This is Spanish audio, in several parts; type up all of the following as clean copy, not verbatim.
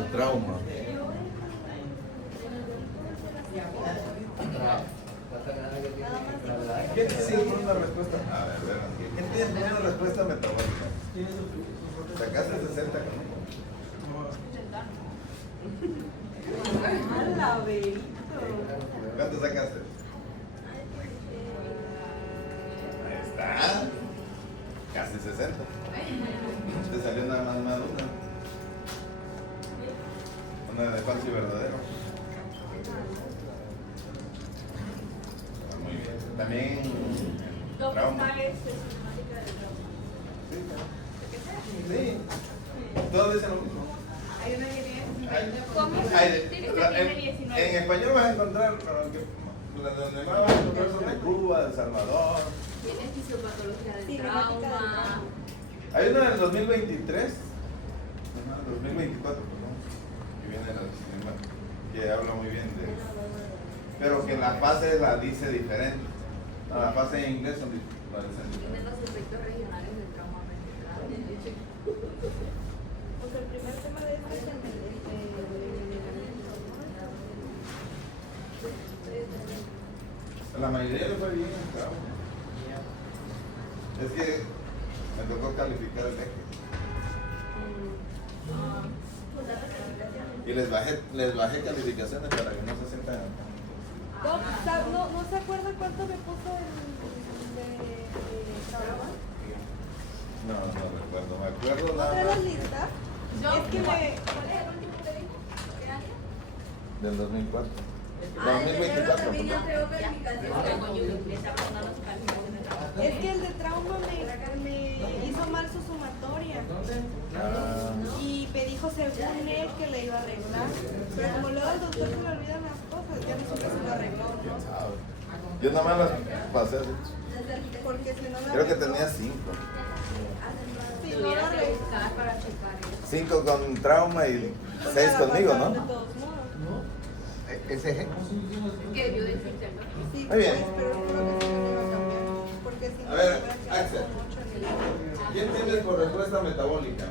al trauma. ¿Quién sigue por una respuesta? A ver, ¿quién tiene por una respuesta metabólica? ¿Sacaste 60 con ¿Cuánto sacaste? Ahí está. Casi 60. Te salió nada más una. Una de falso y verdadero. Muy bien. También trauma. Sí. Todos dicen lo mismo. Hay una que tiene En español vas a encontrar, donde más vas a encontrar son de Cuba, de El Salvador. Tiene fisiopatología del trauma. Hay una del 2023, 2024, perdón, que viene de la cinema, que habla muy bien de eso. Pero que la fase la dice diferente. No, la fase en inglés son diferentes. Tienen los efectos regionales del trauma mental. Pues el primer tema de esto es La mayoría le fue bien el trauma. Es que me tocó calificar el eje. Y les bajé calificaciones para que no se sientan. ¿No se acuerda cuánto me puso de trauma? No recuerdo, me acuerdo ¿No nada trae la más lista? Es que ¿Cuál es el último que dijo? ¿Qué año? del 2004. Ah, el de Pedro 2024. también ya entregó Es calificación. que el de trauma me hizo mal su sumatoria. Y me dijo según él que le iba a arreglar. Pero como luego al doctor se le olvidan las cosas, ya no supe si lo arregló o no. Yo nada más las pasé así. Porque si no lo Creo que arregló, tenía 5. si no lo arregló, Para checar eso. 5 con trauma y pues 6 ya la conmigo, pasaron ¿no? de todos modos. Ese eje. Que dio decirte, ¿no? Sí, Muy bien. pues, pero creo que sí me iba a cambiar. Porque si no, A ver, se hubiera quedado Axel. con 8 en el- ¿Quién tienes por respuesta metabólica?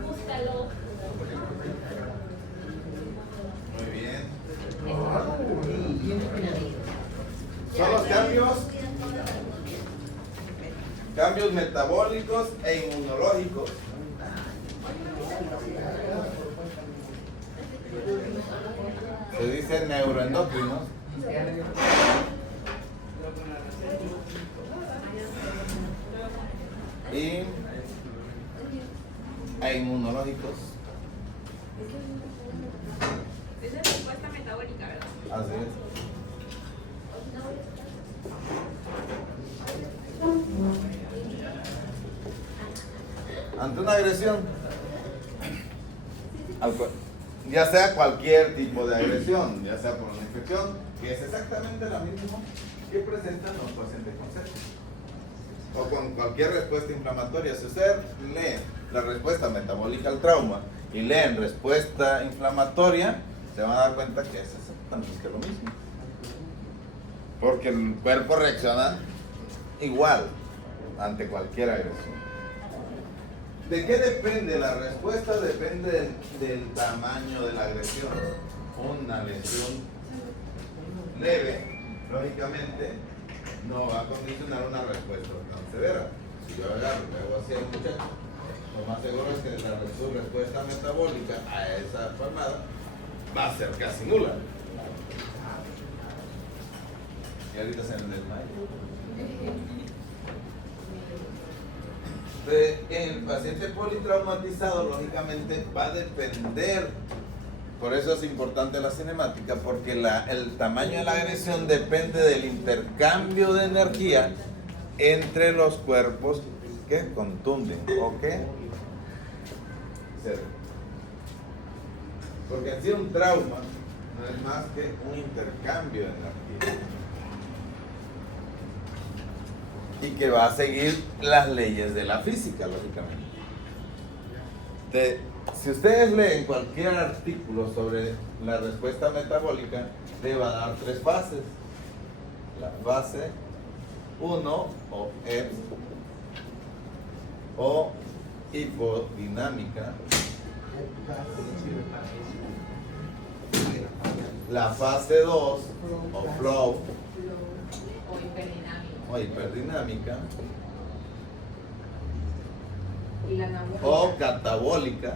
Búscalo. Muy bien. Son los cambios metabólicos e inmunológicos. Se dice neuroendocrinos. E inmunológicos. Esa es la respuesta metabólica, ¿verdad? Así es. Ante una agresión, ya sea cualquier tipo de agresión, ya sea por una infección, que es exactamente la misma que presentan los pacientes con sepsis, o con cualquier respuesta inflamatoria. Si usted lee la respuesta metabólica al trauma y leen respuesta inflamatoria, se van a dar cuenta que es exactamente lo mismo, porque el cuerpo reacciona igual ante cualquier agresión. ¿De qué depende la respuesta? Depende del tamaño de la agresión. Una lesión leve, lógicamente, no va a condicionar una respuesta tan severa. Si yo agarro y hago así a un muchacho, lo más seguro es que su respuesta metabólica a esa palmada va a ser casi nula. Y ahorita se me desmaya. El paciente politraumatizado, lógicamente, va a depender. Por eso es importante la cinemática, porque el tamaño de la agresión depende del intercambio de energía entre los cuerpos que contunden o que se. Porque en sí un trauma no es más que un intercambio de energía y que va a seguir las leyes de la física, lógicamente. Si ustedes leen cualquier artículo sobre la respuesta metabólica, le va a dar 3 fases. La fase 1 o EPS o hipodinámica, la fase 2 o flow o hiperdinámica o catabólica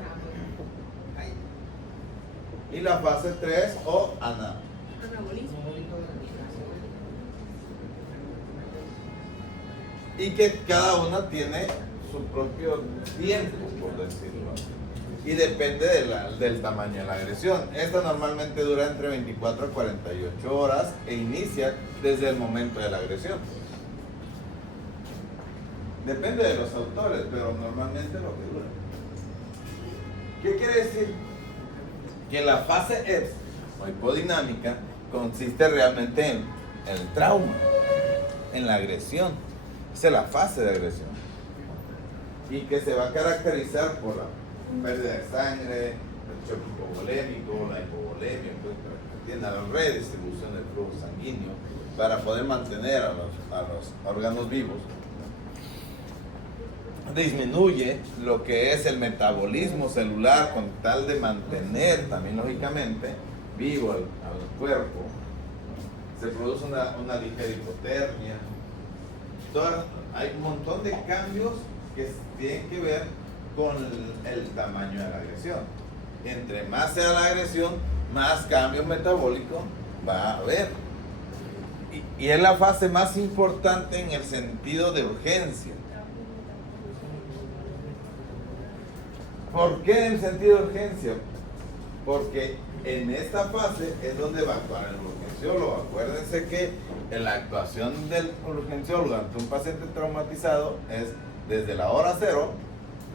y la fase 3 o Anabolismo. y que cada una tiene su propio tiempo, por decirlo así. Y depende del tamaño de la agresión. Esta normalmente dura entre 24 a 48 horas e inicia desde el momento de la agresión. Depende de los autores, pero normalmente lo que dura. ¿Qué quiere decir? Que la fase EPS o hipodinámica consiste realmente en el trauma, en la agresión. Esa es la fase de agresión. Y que se va a caracterizar por la pérdida de sangre, el choque hipovolémico, la hipovolemia, pues, tiene la redistribución del flujo sanguíneo para poder mantener a los órganos vivos. Disminuye lo que es el metabolismo celular con tal de mantener también lógicamente vivo al cuerpo. Se produce una ligera hipotermia. Hay un montón de cambios que tienen que ver con el tamaño de la agresión. Entre más sea la agresión, más cambio metabólico va a haber. Y es la fase más importante en el sentido de urgencia. ¿Por qué en sentido de urgencia? Porque en esta fase es donde va a actuar el urgenciólogo. Acuérdense que la actuación del urgenciólogo ante un paciente traumatizado es desde la hora 0,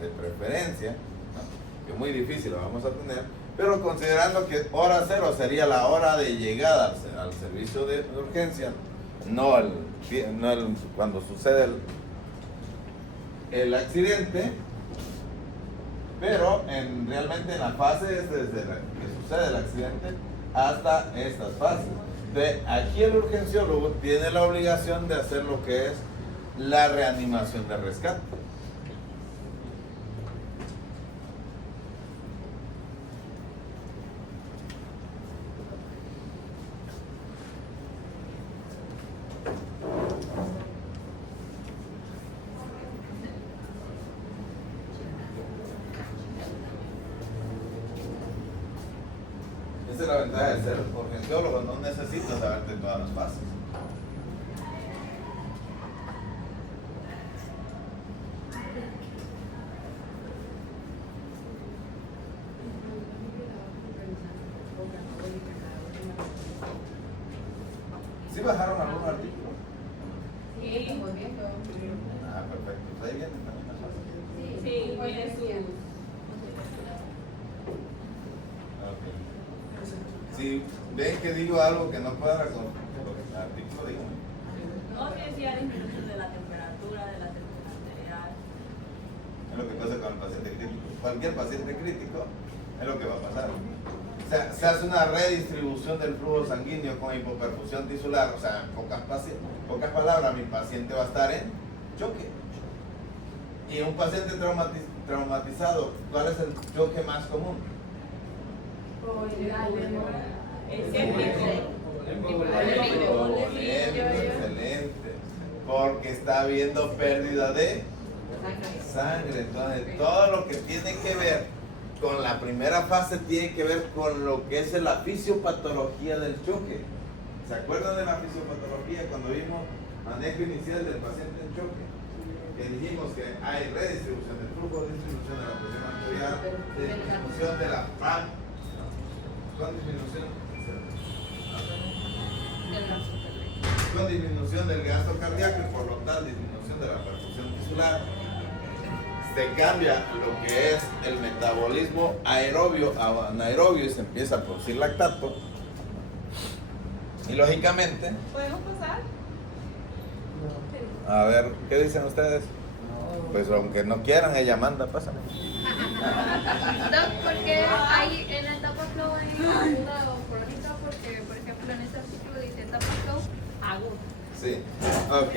de preferencia, ¿no? Que es muy difícil, lo vamos a tener, pero considerando que hora 0 sería la hora de llegada al servicio de urgencia, no cuando sucede el accidente, pero realmente en la fase es desde que sucede el accidente hasta estas fases. Aquí el urgenciólogo tiene la obligación de hacer lo que es la reanimación de rescate. Esa es la ventaja de ser urgenciólogo, no necesitas saberte todas las fases. ¿Sí bajaron algún artículo? Sí, Ah, perfecto. Pues ahí vienen también las fases. sí, viene su... Ok. Si ven que digo algo que no cuadra con el artículo, díganme. No, que decía disminución de la temperatura arterial. Es lo que pasa con el paciente crítico. Cualquier paciente crítico es lo que va a pasar. O sea, se hace una redistribución del flujo sanguíneo con hipoperfusión tisular. O sea, en pocas palabras, mi paciente va a estar en choque. Y un paciente traumatizado, ¿cuál es el choque más común? Excelente. Porque está habiendo pérdida de sangre. Entonces, todo lo que tiene que ver con la primera fase tiene que ver con lo que es la fisiopatología del choque. ¿Se acuerdan de la fisiopatología cuando vimos manejo inicial del paciente en choque? Que dijimos que hay redistribución del flujo, distribución de la presión arterial, distribución de la con disminución del gasto cardíaco y por lo tanto disminución de la perfusión tisular. Se cambia lo que es el metabolismo aerobio a anaerobio y se empieza a producir lactato. Y lógicamente, ¿Podemos pasar? a ver, ¿qué dicen ustedes? Pues aunque no quieran, ella manda, pásame. Doc, porque hay en la etapa flow hay aguda o crónica, porque por ejemplo en este artículo dice etapa flow aguda. Sí, ok.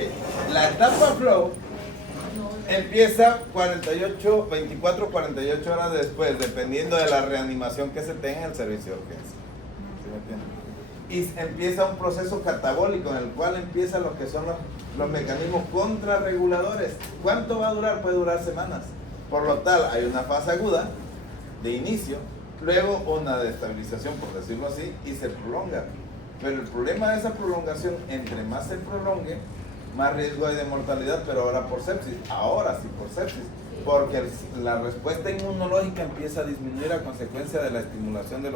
La etapa flow empieza 24, 48 horas después, dependiendo de la reanimación que se tenga en el servicio de urgencia. ¿Sí me entienden? Y empieza un proceso catabólico en el cual empiezan lo que son los mecanismos contrarreguladores. ¿Cuánto va a durar? Puede durar semanas. Por lo tal, hay una fase aguda de inicio, luego una de estabilización, por decirlo así, y se prolonga. Pero el problema de esa prolongación, entre más se prolongue, más riesgo hay de mortalidad, pero ahora por sepsis. Ahora sí por sepsis. Porque la respuesta inmunológica empieza a disminuir a consecuencia de la estimulación del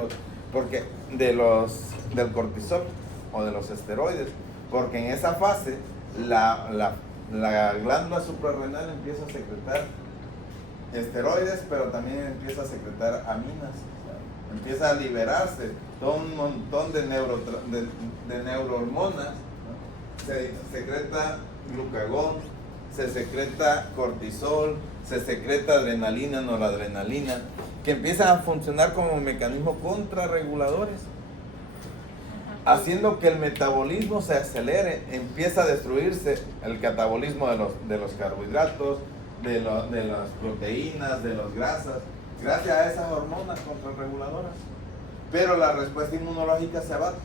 cortisol o de los esteroides. Porque en esa fase la glándula suprarrenal empieza a secretar esteroides, pero también empieza a secretar aminas. Empieza a liberarse todo un montón de neurohormonas, ¿no? Se secreta glucagón, se secreta cortisol, se secreta adrenalina, noradrenalina, que empiezan a funcionar como mecanismos contrarreguladores, haciendo que el metabolismo se acelere. Empieza a destruirse el catabolismo de los carbohidratos, de las proteínas, de las grasas, gracias a esas hormonas contrarreguladoras. Pero la respuesta inmunológica se abate,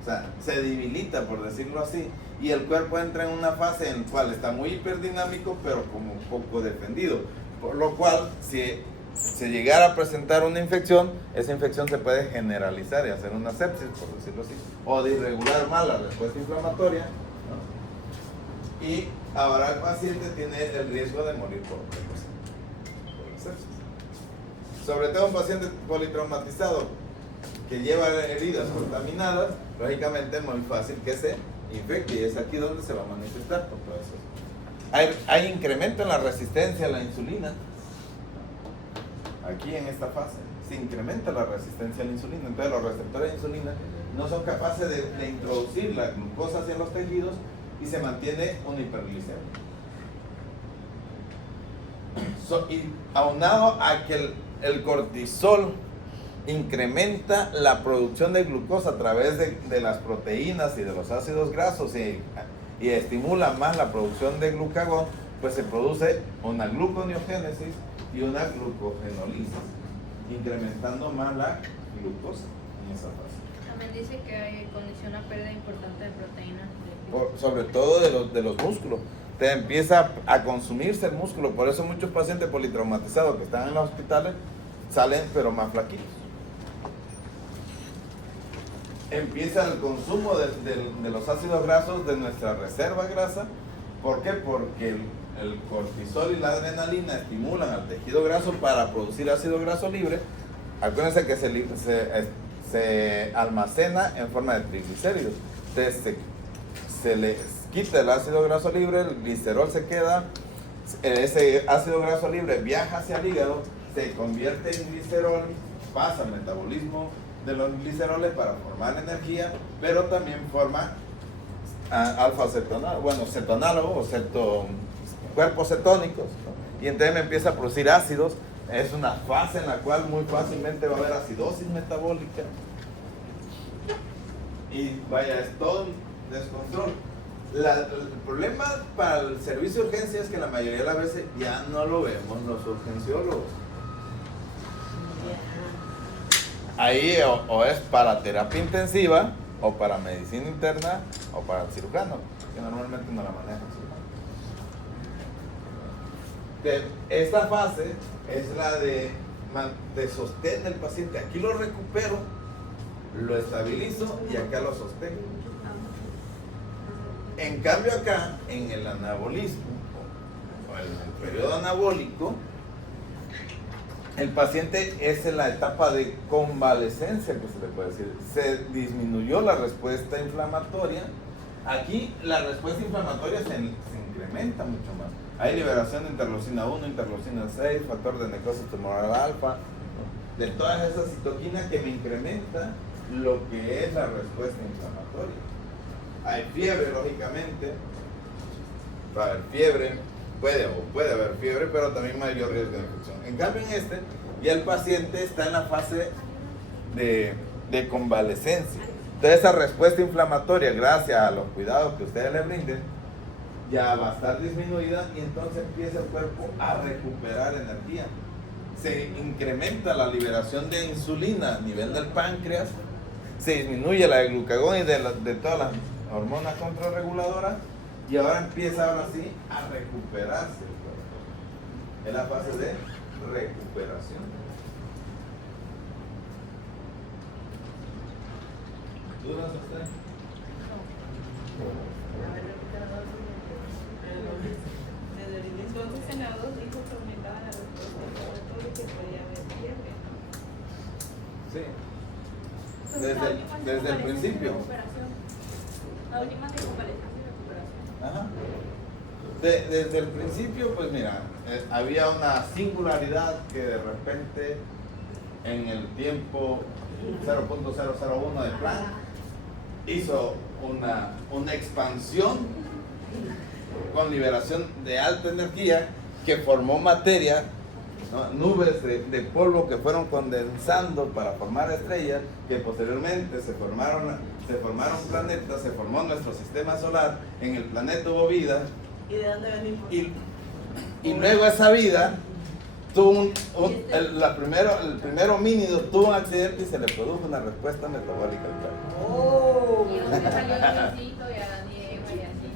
o sea, se debilita, por decirlo así, y el cuerpo entra en una fase en la cual está muy hiperdinámico, pero como un poco defendido, por lo cual, si se llegara a presentar una infección, esa infección se puede generalizar y hacer una sepsis, por decirlo así, o de irregular más la respuesta inflamatoria, ¿no? Y ahora el paciente tiene el riesgo de morir por la sepsis. Sobre todo un paciente politraumatizado que lleva heridas contaminadas, lógicamente es muy fácil que se infecte, y es aquí donde se va a manifestar por todo eso. Hay incremento en la resistencia a la insulina. Aquí en esta fase se incrementa la resistencia a la insulina, entonces los receptores de insulina no son capaces de introducir la glucosa hacia los tejidos y se mantiene una hiperglicemia. Y aunado a que el cortisol incrementa la producción de glucosa a través de las proteínas y de los ácidos grasos y estimula más la producción de glucagón, pues se produce una gluconeogénesis y una glucogenólisis, incrementando más la glucosa en esa fase. También dice que condiciona pérdida importante de proteínas. Sobre todo de los músculos. Te empieza a consumirse el músculo, por eso muchos pacientes politraumatizados que están en los hospitales salen pero más flaquitos. Empieza el consumo de los ácidos grasos de nuestra reserva grasa. ¿Por qué? Porque el cortisol y la adrenalina estimulan al tejido graso para producir ácido graso libre. Acuérdense que se almacena en forma de triglicéridos. Entonces se le quita el ácido graso libre, el glicerol se queda, ese ácido graso libre viaja hacia el hígado, se convierte en glicerol, pasa al metabolismo de los gliceroles para formar energía, pero también forma alfa-cetonálogo, cetonálogo o cuerpos cetónicos, ¿no? Y entonces me empieza a producir ácidos. Es una fase en la cual muy fácilmente va a haber acidosis metabólica y vaya, es todo un descontrol. El problema para el servicio de urgencia es que la mayoría de las veces ya no lo vemos los urgenciólogos. Ahí o es para terapia intensiva, o para medicina interna, o para el cirujano, que normalmente no la maneja el cirujano. Esta fase es la de sostén del paciente. Aquí lo recupero, lo estabilizo y acá lo sostengo. En cambio acá, en el anabolismo, o en el periodo anabólico, el paciente es en la etapa de convalecencia, que se le puede decir. Se disminuyó la respuesta inflamatoria. Aquí la respuesta inflamatoria se incrementa mucho más. Hay liberación de interleucina 1, interleucina 6, factor de necrosis tumoral alfa, de todas esas citoquinas que me incrementa lo que es la respuesta inflamatoria. Hay fiebre, lógicamente. Va a haber fiebre, puede haber fiebre, pero también mayor riesgo de infección. En cambio en este, ya el paciente está en la fase de convalecencia. Entonces esa respuesta inflamatoria, gracias a los cuidados que ustedes le brinden, ya va a estar disminuida y entonces empieza el cuerpo a recuperar energía. Se incrementa la liberación de insulina a nivel del páncreas, se disminuye la de glucagón y de todas las hormonas contrarreguladoras y ahora empieza ahora sí a recuperarse el cuerpo. Es la fase de recuperación. ¿Dudas ustedes? Entonces en la 2 dijo que aumentaban la respuesta inflamatoria y que podía haber fiebre. Sí. Entonces, la última es Desde el convalecencia y principio. recuperación. La última es de convalecencia y recuperación. Ajá. Desde el principio, pues mira, había una singularidad que de repente en el tiempo 0.001 de Planck hizo una expansión con liberación de alta energía que formó materia, ¿no? Nubes de polvo que fueron condensando para formar estrellas, que posteriormente se formaron planetas, se formó nuestro sistema solar, en el planeta hubo vida. ¿Y de dónde venimos? Y luego esa vida tuvo el primer homínido tuvo un accidente y se le produjo una respuesta metabólica al cuerpo. Y donde salió el Diosito y Adán y Eva y así.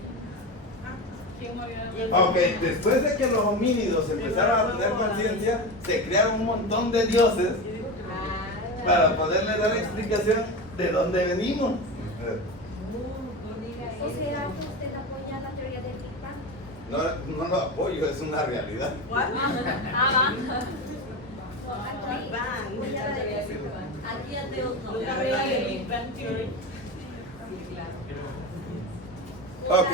¿Quién murió? Ok, después de que los homínidos empezaron a tener conciencia, se crearon un montón de dioses para poderle dar explicación de dónde venimos. ¿O será que usted apoya la teoría del Big Bang? No lo apoyo, es una realidad. Aquí ateos no. La teoría del Big Bang Theory. Ok,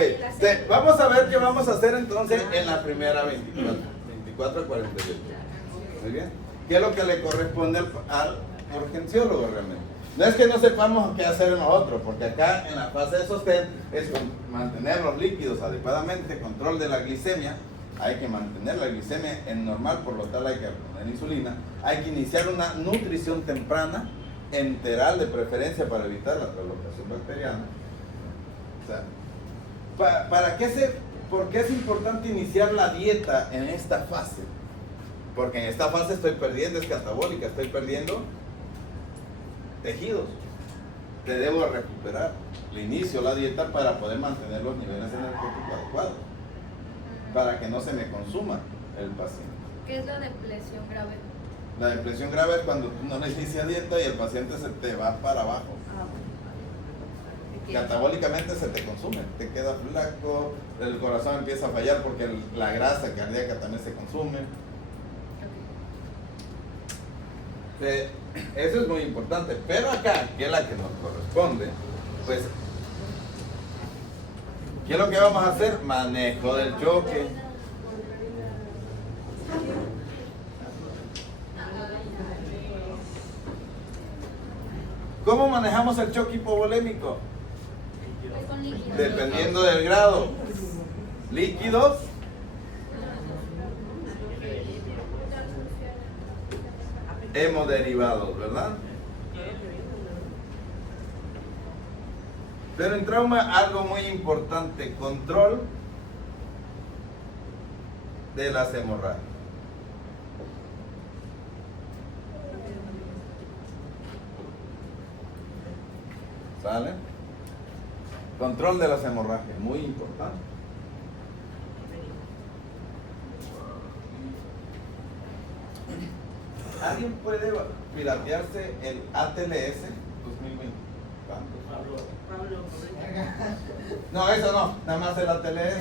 vamos a ver qué vamos a hacer entonces en la primera 24 a 48. Muy bien. ¿Qué es lo que le corresponde al urgenciólogo realmente? No es que no sepamos qué hacer nosotros, porque acá en la fase de sostén es mantener los líquidos adecuadamente, control de la glicemia. Hay que mantener la glicemia en normal, por lo tal hay que poner insulina. Hay que iniciar una nutrición temprana, enteral de preferencia para evitar la translocación bacteriana. O sea, ¿por qué es importante iniciar la dieta en esta fase? Porque en esta fase estoy perdiendo, es catabólica, estoy perdiendo tejidos. Te debo recuperar. Le inicio la dieta para poder mantener los niveles energéticos adecuados, para que no se me consuma el paciente. ¿Qué es la depresión grave? La depresión grave es cuando tú no le inicias dieta y el paciente se te va para abajo. Catabólicamente se te consume, te queda flaco, el corazón empieza a fallar porque la grasa cardíaca también se consume. Eso es muy importante, pero acá, que es la que nos corresponde, pues, ¿qué es lo que vamos a hacer? Manejo del choque. ¿Cómo manejamos el choque hipovolémico? Pues con líquidos. Dependiendo del grado. Líquidos. Hemoderivados, ¿verdad? Pero en trauma algo muy importante, control de las hemorragias. ¿Sale? Control de las hemorragias, muy importante. ¿Alguien puede piratearse el ATLS 2020? Pablo. No, eso no, nada más el ATLS.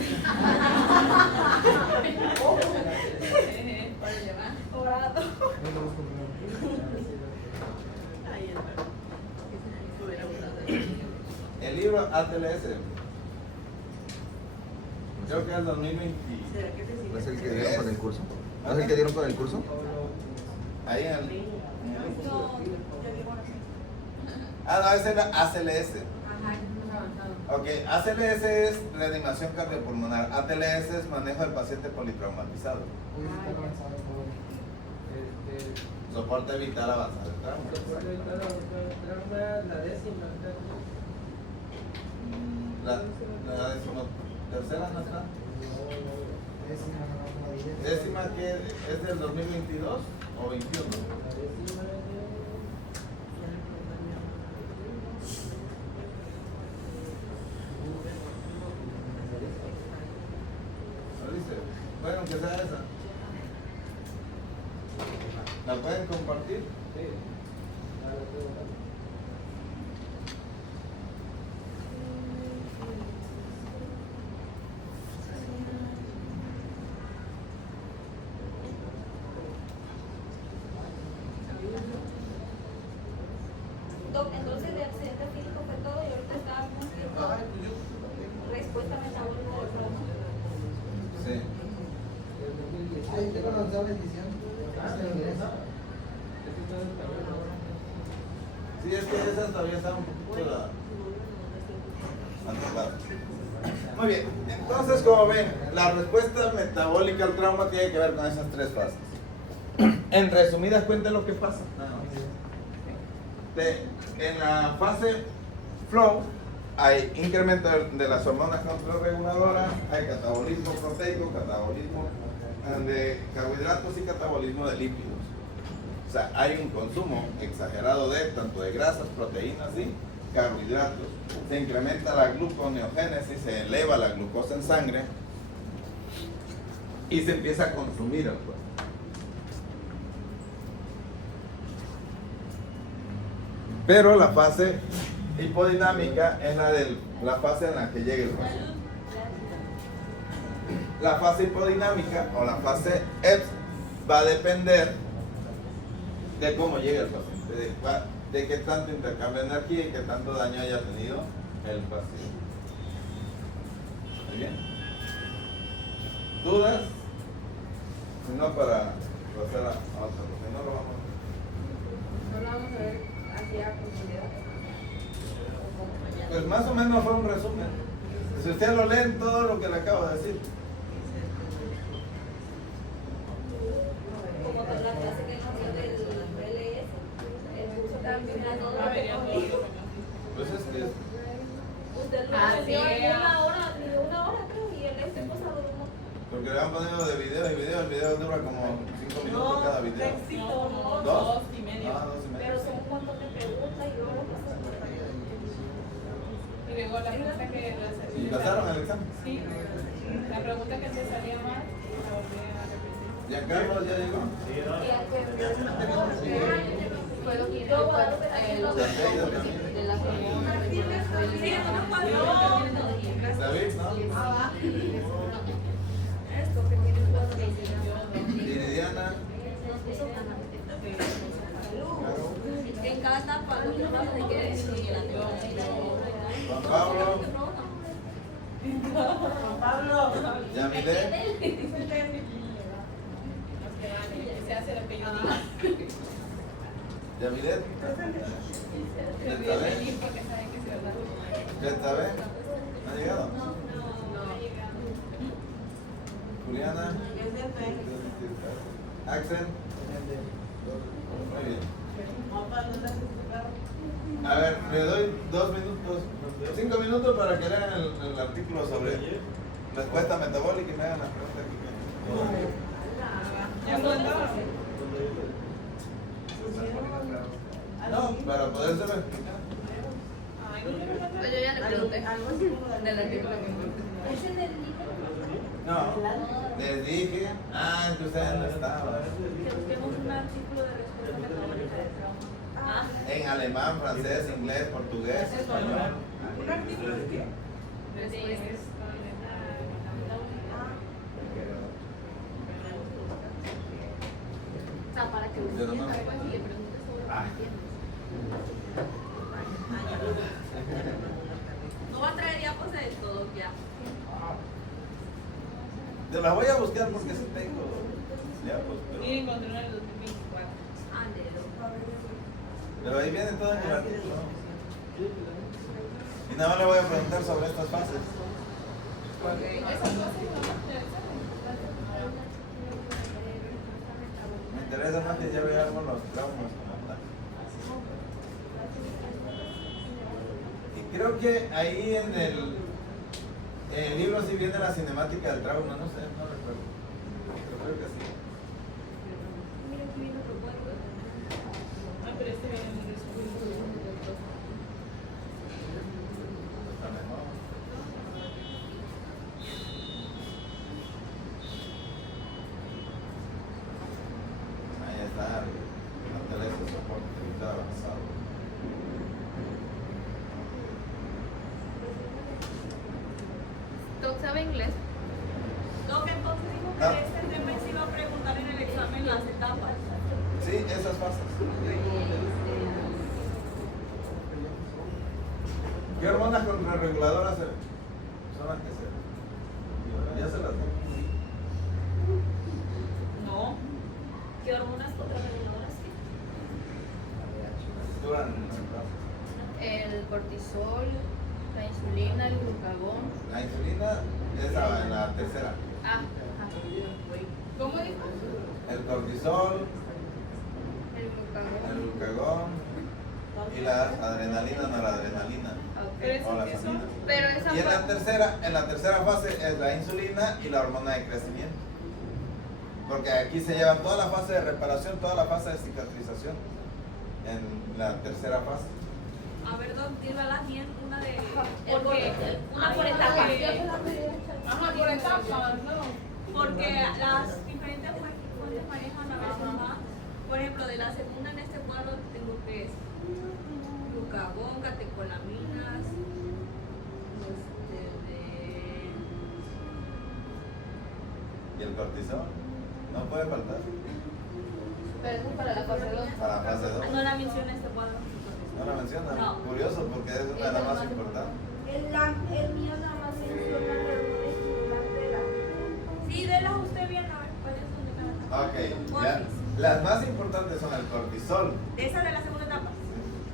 Orado. El libro ATLS. Creo que es el 2020. ¿Será que te ¿No es el que dieron con el curso? ¿No es el que dieron con el curso? Ahí en el. No, ya digo ahora sí. Ah, no, ese era ACLS. Ajá, es más avanzado. Ok, ACLS es reanimación cardiopulmonar, ATLS es manejo del paciente politraumatizado. Soporte vital avanzado de trauma. La decimotercera no está. Décima que es del 2022 o 21. ¿Lo dice? Bueno, que sea esa. ¿La pueden compartir? Sí. Doc, entonces el accidente físico fue todo y ahorita estábamos viendo respuesta metabólica del trauma. Sí. Sí, es que esa todavía está un poquito anticuada. Muy bien, entonces como ven, la respuesta metabólica al trauma tiene que ver con esas tres fases. En resumidas cuentas lo que pasa. En la fase flow hay incremento de las hormonas contrarreguladoras, hay catabolismo proteico, catabolismo de carbohidratos y catabolismo de lípidos. O sea, hay un consumo exagerado de tanto de grasas, proteínas y carbohidratos. Se incrementa la gluconeogénesis, se eleva la glucosa en sangre y se empieza a consumir el cuerpo. Pero la fase hipodinámica es la fase en la que llega el paciente. La fase hipodinámica o la fase EPS va a depender de cómo llega el paciente, de qué tanto intercambio de energía y qué tanto daño haya tenido el paciente. ¿Muy bien? ¿Dudas? Si no, para pasar a otra, porque no lo vamos a... No lo vamos a ver así a profundidad. Pues más o menos fue un resumen. Si usted lo lee todo lo que le acabo de decir. Como con la clase que nos dio del LS, el curso también era todo lo Pues es que usted lo Así dio es. en una hora creo, y el este cosa duró. porque le van poniendo de video y video, el video dura como 5 minutos cada video. No, ¿Dos? 2 y medio. Ah, 2 y medio. Pero son un montón de preguntas y luego Y luego la pregunta que ¿Y pasaron el examen? Sí, la pregunta que te salía mal, la volví a repetir. ¿Ya Carlos ya llegó? Fue lo que hizo de las hormonas. David, ¿no? esto que tiene todo Viridiana. en cada etapa lo que pasa de que disminuye la temperatura. Juan Pablo. Yamile. Se hace el apellido. Yamilet. Se ríe feliz porque saben que es verdad. ¿Ya está bien? ¿No ha llegado? Juliana. Axel. Muy bien. A ver, le doy 2 minutos, 5 minutos para que lean el artículo sobre respuesta metabólica y me hagan la pregunta que Ya mandó. no, para poder saber. Ay, no, no, Pues yo ya le pregunté del artículo que encontré. ¿Es en el libro? No, les dije, que ustedes no estaban. Que busquemos un artículo de respuesta metabólica de trauma. En alemán, francés, inglés, portugués, español. ¿Un artículo de qué? Después, O sea, para que Yo usted nomás. después y le pregunte sobre lo que entiende. no va a traer diapos de todo ya. Te las voy a buscar porque sí tengo. Ya, pues, Y encontré una en el 2024. pero ahí viene todo en el artículo. Y nada más le voy a preguntar sobre estas fases. Me interesa más que ya veamos los traumas como tal. Y creo que ahí en el libro sí viene la cinemática del trauma, no sé, no recuerdo. Pero creo que sí. Mira, aquí viene otro cuadro. Ah, pero este viene en el resumen. Ahí está, no te ese soporte vital avanzado. ¿Tú sabes inglés? No, que entonces dijo que Ah. este tema se iba a preguntar en el examen las etapas. Sí, esas fases. ¿Qué hormonas contrarreguladoras son las que se? Ya se las digo. No. ¿Qué hormonas contrarreguladoras? Duran el brazo. El cortisol, la insulina, el glucagón. La insulina es en la tercera. Ah, ¿Cómo dijo? El cortisol, el glucagón. el glucagón y la adrenalina, noradrenalina. Pero O la eso qué son. sanina. Pero esa Y en la tercera fase es la insulina y la hormona de crecimiento. Porque aquí se lleva toda la fase de reparación, toda la fase de cicatrización en la tercera fase. A ver, Doc, dígalas bien, una de... Una por hay etapa. de- Ajá, por etapas, no. Porque las diferentes fuentes manejan a veces más. Por ejemplo, de la segunda en este cuadro tengo que es glucagón, catecolaminas, ¿Y el cortisol? No puede faltar Pero eso es para la fase 2. para la fase 2. no la menciona este cuadro. No la menciona. No. Curioso porque es una de las más importantes. El mío nada más menciona la hormona estimulante de la Sí, délas usted bien, a ver cuáles son de cada etapa. Ok, ya. Las más importantes son el cortisol. Esa de la segunda etapa.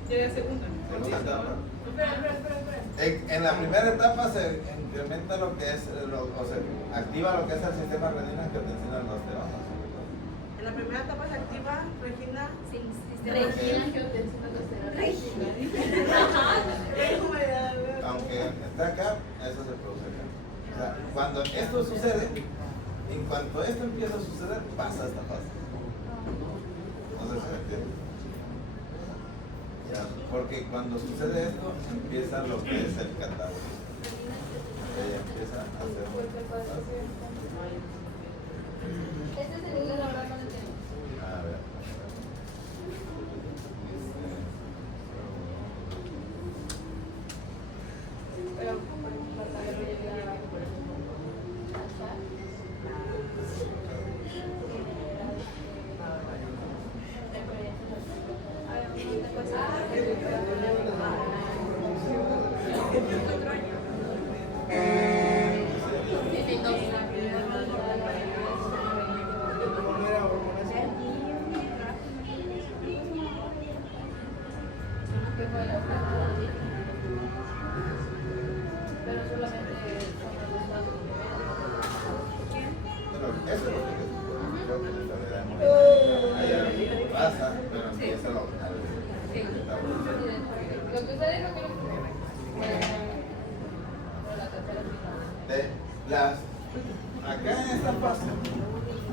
De la segunda. Segunda etapa. Espera. En la primera etapa se incrementa lo que es, o se activa lo que es el sistema renina-angiotensina aldosterona. En la primera etapa se activa, Regina. Regina, angiotensina, aldosterona. Aunque está acá, eso se produce acá. O sea, cuando esto sucede, en cuanto esto empieza a suceder, pasa esta fase. No sé si me entienden. Ya, porque cuando sucede esto, empieza lo que es el catabolismo. Ella empieza a hacer. Este es el inglés, la verdad no lo entiendo. A ver. Pero, por ejemplo, acá yo llegué a... Pero solamente son los resultados. Pero eso es lo que creo que en realidad ahí pasa, pero empieza lo Sí. Lo que ustedes no quieren la tercera acá en esta fase,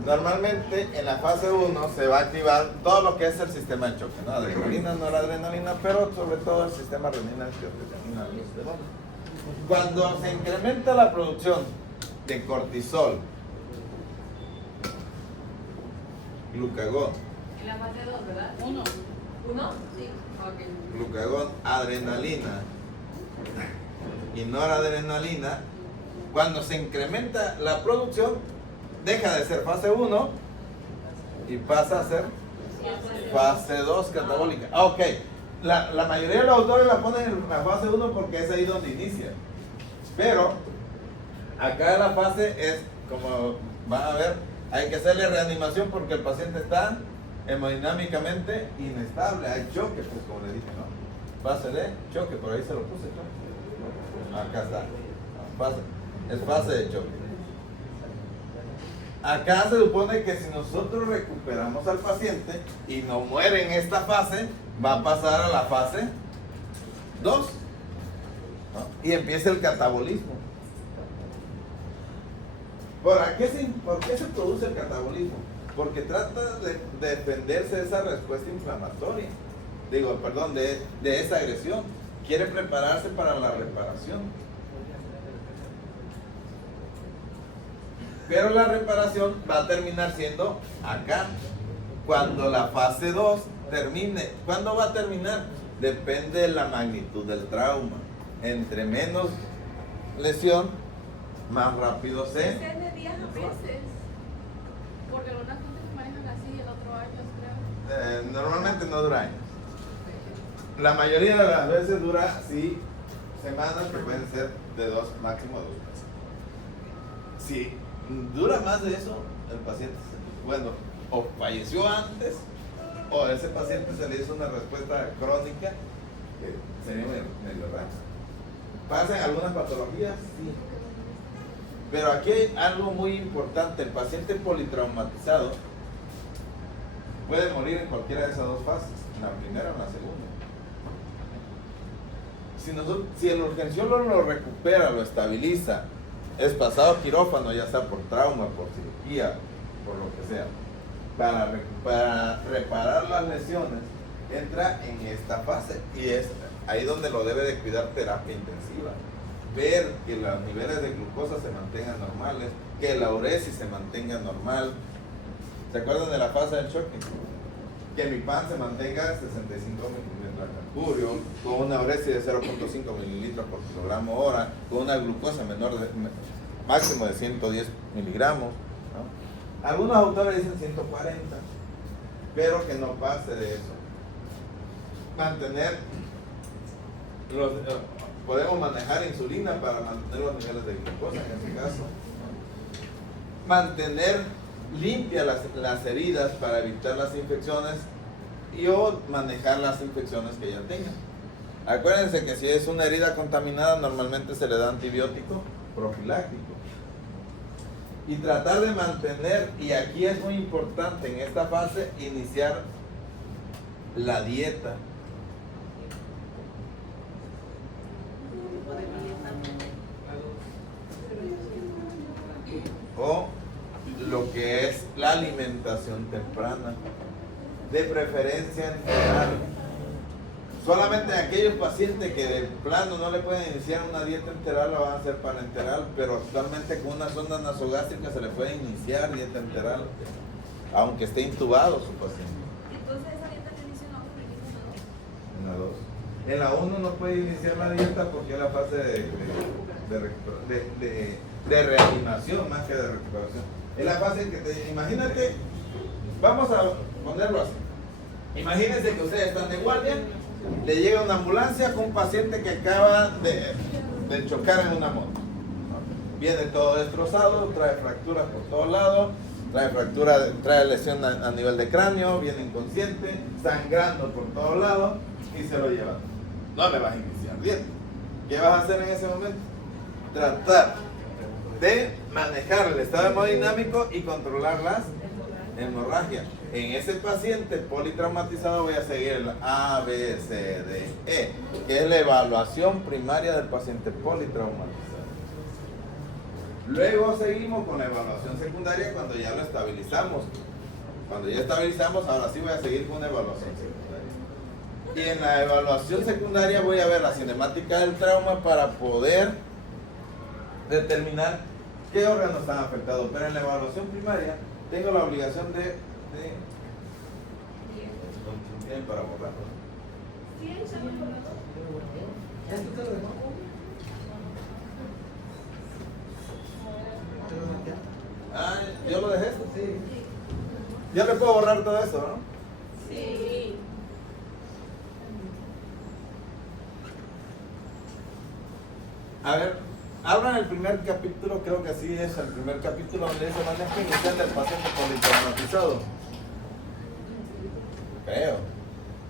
normalmente en la fase 1 se va a activar todo lo que es el sistema de choque, ¿no? Adrenalina, noradrenalina, pero sobre todo el sistema renina-angiotensina aldosterona. Cuando se incrementa la producción de cortisol, glucagón, En la fase 2, ¿verdad? ¿Uno? Sí. Ok. glucagón, adrenalina y noradrenalina, cuando se incrementa la producción, deja de ser fase 1 y pasa a ser fase 2 catabólica. Ah, ok. La mayoría de los autores la ponen en la fase 1 porque es ahí donde inicia. Pero acá la fase es, como van a ver, hay que hacerle reanimación porque el paciente está hemodinámicamente inestable, hay choque, pues como le dije, ¿no? Fase de choque, por ahí se lo puse. Acá está. Es fase de choque. Acá se supone que si nosotros recuperamos al paciente y no muere en esta fase, va a pasar a la fase 2, ¿no? Y empieza el catabolismo. ¿Por qué se produce el catabolismo? Porque trata de defenderse de esa respuesta inflamatoria. De esa agresión. Quiere prepararse para la reparación. Pero la reparación va a terminar siendo acá. Cuando la fase 2 termine. ¿Cuándo va a terminar? Depende de la magnitud del trauma. Entre menos lesión, más rápido se... Es de días a veces. Porque algunas gente se manejan así y el otro años, creo. Normalmente no dura años. La mayoría de las veces dura, sí, semanas, que pueden ser de 2, máximo 2 meses. Si dura más de eso, el paciente, bueno, o falleció antes, o a ese paciente se le hizo una respuesta crónica, que sería medio raro. ¿Pasan algunas patologías? Sí. Pero aquí hay algo muy importante. El paciente politraumatizado puede morir en cualquiera de esas dos fases, en la primera o en la segunda. Si el urgenciólogo lo recupera, lo estabiliza, es pasado a quirófano, ya sea por trauma, por cirugía, por lo que sea, para reparar las lesiones, entra en esta fase y es ahí donde lo debe de cuidar terapia intensiva. Ver que los niveles de glucosa se mantengan normales, que la uresis se mantenga normal. ¿Se acuerdan de la fase del choque? Que mi pan se mantenga 65 mililitros de mercurio, con una uresis de 0.5 mililitros por kilogramo hora, con una glucosa máximo de 110 miligramos, ¿no? Algunos autores dicen 140, pero que no pase de eso. Mantener podemos manejar insulina para mantener los niveles de glucosa en este caso. Mantener limpias las heridas para evitar las infecciones o manejar las infecciones que ya tengan. Acuérdense que si es una herida contaminada, normalmente se le da antibiótico profiláctico. Y tratar de mantener, y aquí es muy importante en esta fase, iniciar la dieta. O lo que es la alimentación temprana, de preferencia enteral. Solamente aquellos pacientes que de plano no le pueden iniciar una dieta enteral lo van a hacer parenteral, pero actualmente con una sonda nasogástrica se le puede iniciar dieta enteral, aunque esté intubado su paciente. Entonces esa dieta que inicia en la 1 En la 2. En la 1 no puede iniciar la dieta porque es la fase de reanimación más que de recuperación. Es la fase que imagínate, vamos a ponerlo así. Imagínense que ustedes están de guardia, le llega una ambulancia con un paciente que acaba de chocar en una moto, ¿no? Viene todo destrozado, trae fracturas por todos lados, trae lesión a nivel de cráneo, viene inconsciente, sangrando por todos lados y se lo llevan. No le vas a iniciar dieta. ¿Qué vas a hacer en ese momento? Tratar de manejar el estado hemodinámico y controlar las hemorragias. En ese paciente politraumatizado voy a seguir el A, B, C, D, E, que es la evaluación primaria del paciente politraumatizado. Luego seguimos con la evaluación secundaria cuando ya lo estabilizamos. Cuando ya estabilizamos, ahora sí voy a seguir con una evaluación secundaria. Y en la evaluación secundaria voy a ver la cinemática del trauma para poder determinar qué órganos están afectados. Pero en la evaluación primaria tengo la obligación de ¿tienen para borrarlo? Sí, examen borrador. Ah, ¿yo lo dejé esto? Sí. Yo le puedo borrar todo eso, ¿no? Sí. A ver, abran el primer capítulo, creo que así es el primer capítulo donde dice manejo inicial del paciente politraumatizado. Creo.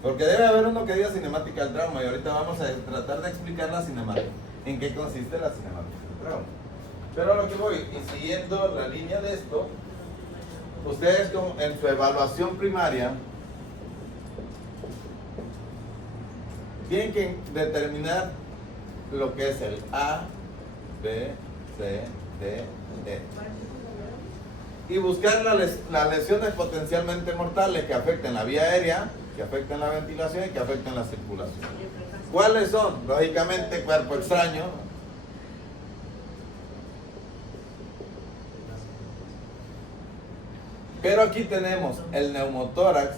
Porque debe haber uno que diga cinemática del trauma y ahorita vamos a tratar de explicar la cinemática. ¿En qué consiste la cinemática del trauma? Pero a lo que voy, y siguiendo la línea de esto, ustedes en su evaluación primaria tienen que determinar lo que es el A, B, C, D, E. Y buscar las lesiones potencialmente mortales que afecten la vía aérea, que afecten la ventilación y que afecten la circulación. ¿Cuáles son? Lógicamente, cuerpo extraño. Pero aquí tenemos el neumotórax.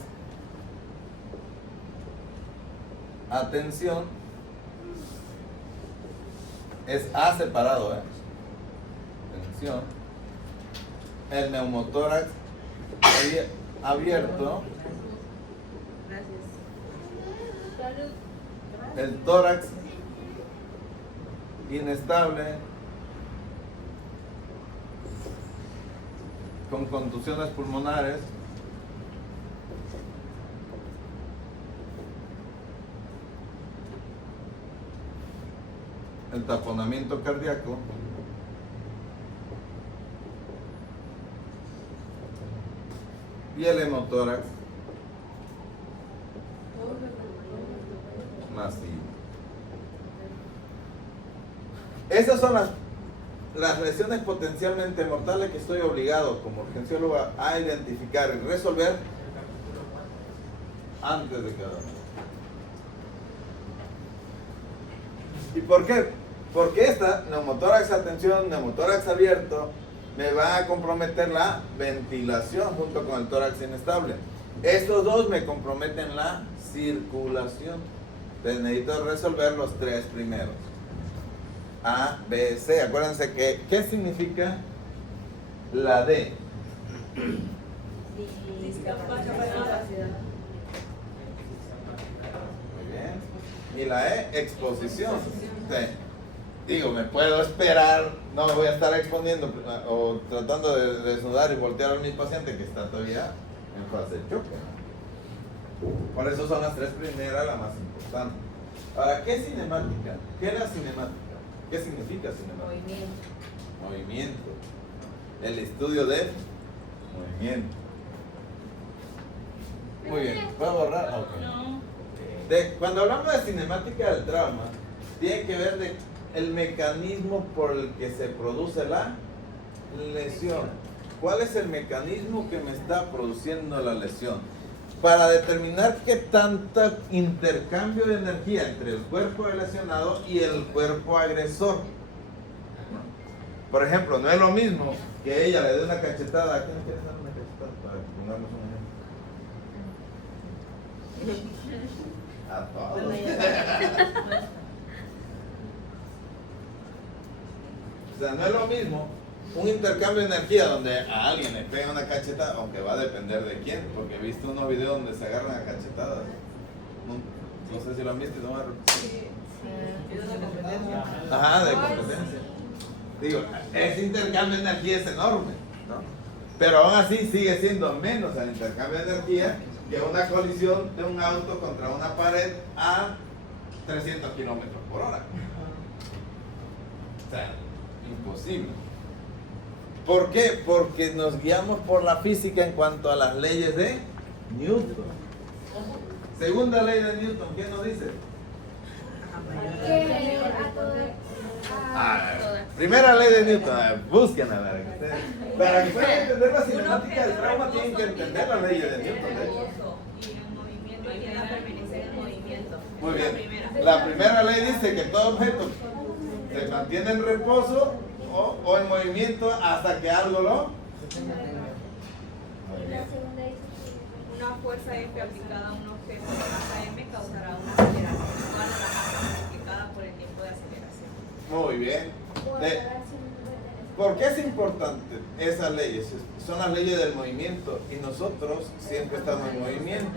Atención. Es A separado, Atención. El neumotórax abierto. El tórax inestable con contusiones pulmonares. El taponamiento cardíaco. Y el hemotórax masivo. Esas son las lesiones potencialmente mortales que estoy obligado como urgenciólogo a identificar y resolver antes de cada uno. ¿Y por qué? Porque esta neumotórax, atención, neumotórax abierto, me va a comprometer la ventilación junto con el tórax inestable. Estos dos me comprometen la circulación. Entonces necesito resolver los tres primeros. A, B, C. Acuérdense que, ¿qué significa la D? Muy bien. Y la E, exposición. Sí. Digo, me puedo esperar, no me voy a estar exponiendo o tratando de desnudar y voltear a mi paciente que está todavía en fase de choque. Por eso son las tres primeras las más importantes. Ahora, ¿qué es cinemática? ¿Qué es la cinemática? ¿Qué significa cinemática? Movimiento. El estudio de movimiento. Muy bien, ¿puedo borrar? Okay. Cuando hablamos de cinemática del trauma, tiene que ver de el mecanismo por el que se produce la lesión. ¿Cuál es el mecanismo que me está produciendo la lesión? Para determinar qué tanto intercambio de energía entre el cuerpo del lesionado y el cuerpo agresor. Por ejemplo, no es lo mismo que ella le dé una cachetada. ¿A quién le quieres dar una cachetada? Para que pongamos un ejemplo. A todos. O sea, no es lo mismo un intercambio de energía donde a alguien le pega una cachetada, aunque va a depender de quién, porque he visto unos videos donde se agarran a cachetadas. No sé si lo han visto, ¿no? Sí. Es una competencia. Ajá, de competencia. Digo, ese intercambio de energía es enorme, ¿no? Pero aún así sigue siendo menos el intercambio de energía que una colisión de un auto contra una pared a 300 kilómetros por hora. O sea, imposible. ¿Por qué? Porque nos guiamos por la física en cuanto a las leyes de Newton. Segunda ley de Newton, ¿qué nos dice? Primera ley de Newton, busquen a ver. Para que puedan entender la cinemática del trauma tienen que entender la ley de Newton. Y el movimiento tiene a permanecer en movimiento. Muy bien. La primera ley dice que todo objeto se mantiene en reposo o en movimiento hasta que algo lo... Una fuerza F aplicada a un objeto de masa M causará una aceleración igual a la masa multiplicada por el tiempo de aceleración. Muy bien. ¿Por qué es importante esas leyes? Son las leyes del movimiento y nosotros siempre estamos en movimiento.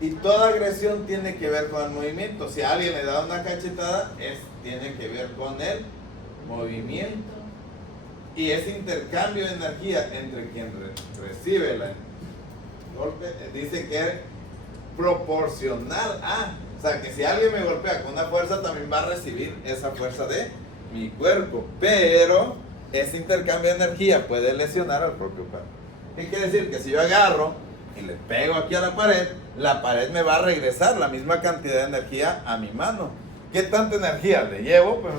Y toda agresión tiene que ver con el movimiento. Si a alguien le da una cachetada, tiene que ver con el movimiento. Y ese intercambio de energía entre quien recibe el golpe, dice que proporcional a, o sea, que si alguien me golpea con una fuerza, también va a recibir esa fuerza de mi cuerpo, pero ese intercambio de energía puede lesionar al propio cuerpo. ¿Qué quiere decir? Que si yo agarro y le pego aquí a la pared me va a regresar la misma cantidad de energía a mi mano. ¿Qué tanta energía le llevo? Pues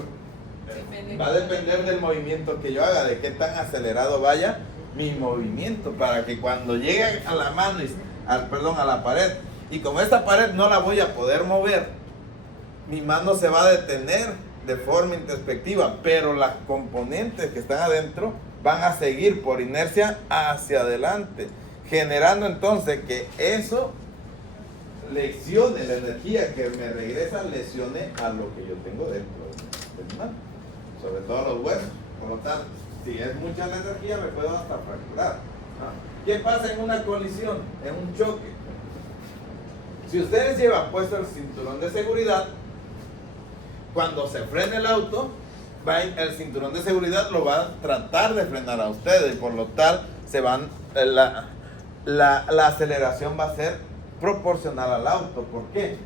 va a depender del movimiento que yo haga, de qué tan acelerado vaya mi movimiento, para que cuando llegue a la mano, a la pared, y como esta pared no la voy a poder mover, mi mano se va a detener de forma introspectiva, pero las componentes que están adentro van a seguir por inercia hacia adelante, generando entonces que eso lesione la energía que me regresa, lesione a lo que yo tengo dentro de mi mano, sobre todo los huesos. Por lo tanto, si es mucha la energía, me puedo hasta fracturar. ¿Qué pasa en una colisión, en un choque? Si ustedes llevan puesto el cinturón de seguridad, cuando se frene el auto, el cinturón de seguridad lo va a tratar de frenar a ustedes, y por lo tal la aceleración va a ser proporcional al auto. ¿Por qué?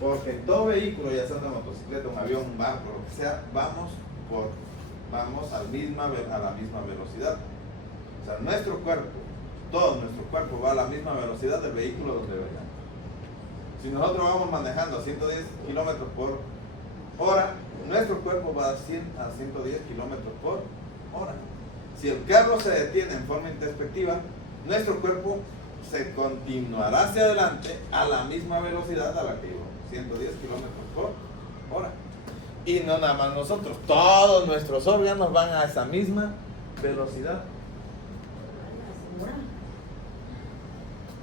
Porque en todo vehículo, ya sea una motocicleta, un avión, un barco, lo que sea, vamos a la misma velocidad. O sea, nuestro cuerpo, todo nuestro cuerpo va a la misma velocidad del vehículo donde vayamos. Si nosotros vamos manejando a 110 kilómetros por hora, nuestro cuerpo va a 110 kilómetros por hora. Si el carro se detiene en forma introspectiva, nuestro cuerpo se continuará hacia adelante a la misma velocidad a la que iba, 110 kilómetros por hora. Y no nada más nosotros, todos nuestros órganos van a esa misma velocidad.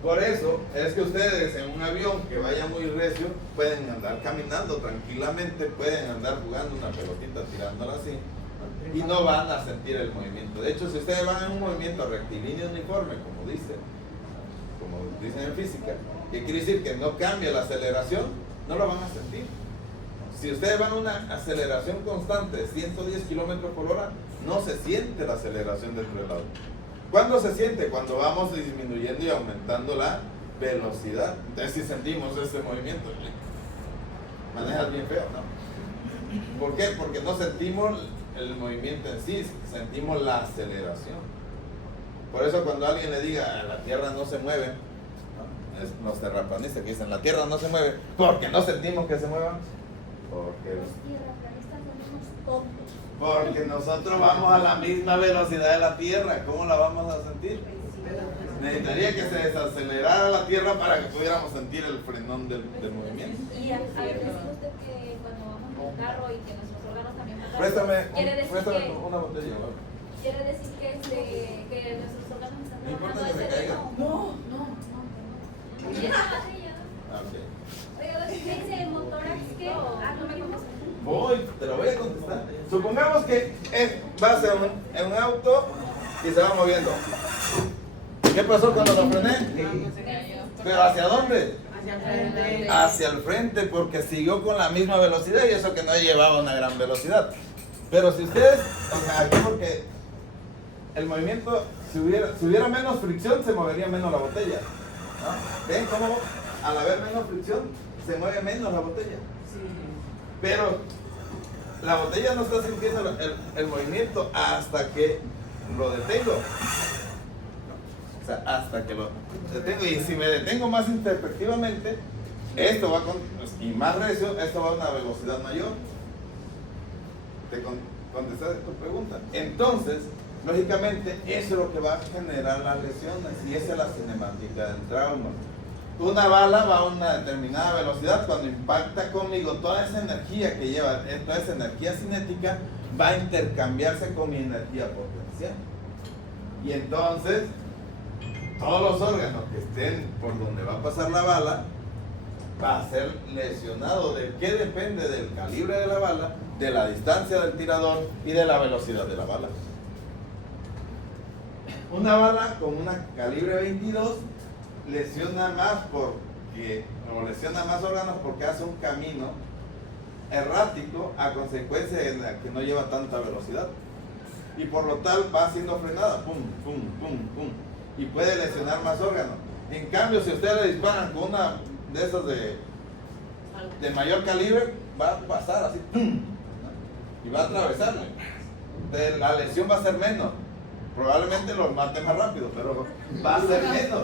Por eso es que ustedes en un avión que vaya muy recio pueden andar caminando tranquilamente, pueden andar jugando una pelotita, tirándola así, y no van a sentir el movimiento. De hecho, si ustedes van en un movimiento rectilíneo uniforme, como dicen en física, que quiere decir que no cambia la aceleración, no lo van a sentir. Si ustedes van a una aceleración constante de 110 kilómetros por hora, no se siente la aceleración dentro del auto. ¿Cuándo se siente? Cuando vamos disminuyendo y aumentando la velocidad. Entonces si sentimos ese movimiento, manejas bien feo, ¿no? ¿Por qué? Porque no sentimos el movimiento en sí, sentimos la aceleración. Por eso cuando alguien le diga, la Tierra no se mueve, ¿no? Es los terraplanistas que dicen, la Tierra no se mueve, porque no sentimos que se mueva. Porque nosotros vamos a la misma velocidad de la Tierra. ¿Cómo la vamos a sentir? Necesitaría que se desacelerara la Tierra para que pudiéramos sentir el frenón del movimiento. Y a ver, dice usted que cuando vamos en el carro y que nuestros órganos también van a... Préstame una botella. Quiere decir que nuestros órganos están ¿No importa trabajando que me ese caiga? ritmo. No. ¿Y esa botella? Ok. Oiga, ¿qué dice el motor? ¿Es que? No me contesta. Te lo voy a contestar. Supongamos que vas en un auto y se va moviendo. ¿Qué pasó cuando lo frené? ¿Pero hacia dónde? Hacia el frente. Hacia el frente, porque siguió con la misma velocidad y eso que no llevaba una gran velocidad. Pero si ustedes, o sea, aquí porque el movimiento, si hubiera menos fricción, se movería menos la botella, ¿no? ¿Ven cómo al haber menos fricción se mueve menos la botella? Pero la botella no está sintiendo el movimiento hasta que lo detengo. O sea, hasta que lo detengo. Y si me detengo más introspectivamente, esto va y más recio, esto va a una velocidad mayor. Te contesté tu pregunta. Entonces, lógicamente, eso es lo que va a generar las lesiones. Y esa es la cinemática del trauma. Una bala va a una determinada velocidad, cuando impacta conmigo, toda esa energía que lleva, toda esa energía cinética va a intercambiarse con mi energía potencial. Y entonces, todos los órganos que estén por donde va a pasar la bala, va a ser lesionado. ¿De qué depende? Del calibre de la bala, de la distancia del tirador y de la velocidad de la bala. Una bala con una calibre 22 lesiona más órganos porque hace un camino errático a consecuencia de que no lleva tanta velocidad y por lo tal va siendo frenada, pum, pum, pum, pum, y puede lesionar más órganos. En cambio, si ustedes le disparan con una de esos de mayor calibre, va a pasar así, ¡pum! Y va a atravesarle. Entonces, la lesión va a ser menos. Probablemente los mate más rápido, pero va a ser menos.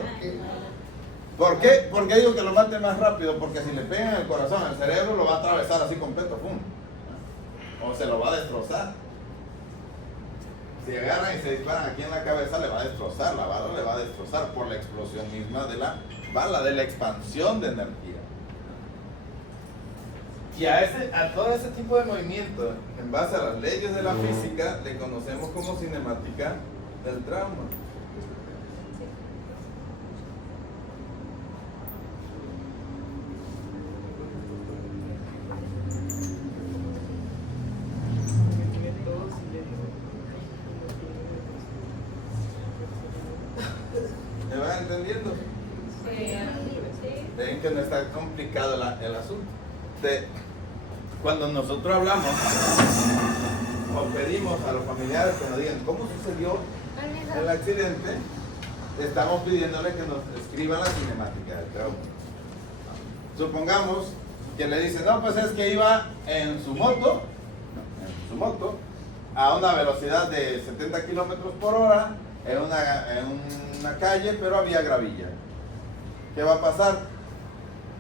¿Por qué? ¿Por qué digo que lo mate más rápido? Porque si le pegan el corazón, el cerebro lo va a atravesar así completo, ¡pum! O se lo va a destrozar. Si agarran y se disparan aquí en la cabeza, le va a destrozar, la bala le va a destrozar por la explosión misma de la bala, de la expansión de energía. Y a todo ese tipo de movimiento, en base a las leyes de la física, le conocemos como cinemática del trauma. ¿Me van entendiendo? Ven que no está complicado el asunto. Cuando nosotros hablamos o pedimos a los familiares que nos digan cómo sucedió el accidente, estamos pidiéndole que nos escriban la cinemática del trauma. Supongamos que le dicen, no, pues es que iba en su moto a una velocidad de 70 kilómetros por hora en una calle, pero había gravilla. ¿Qué va a pasar?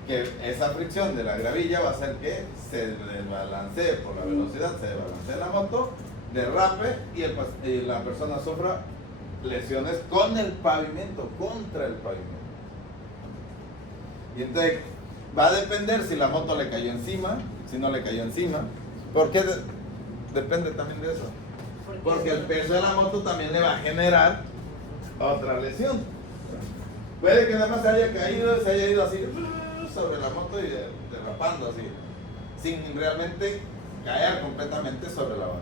Que esa fricción de la gravilla va a hacer que se desbalancee por la velocidad, se desbalancee la moto, derrape y la persona sufra lesiones con el pavimento, contra el pavimento. Y entonces va a depender si la moto le cayó encima, si no le cayó encima. ¿Por qué depende también de eso? Porque el peso de la moto también le va a generar otra lesión. Puede que nada más se haya caído, se haya ido así sobre la moto y derrapando así, sin realmente caer completamente sobre la banda.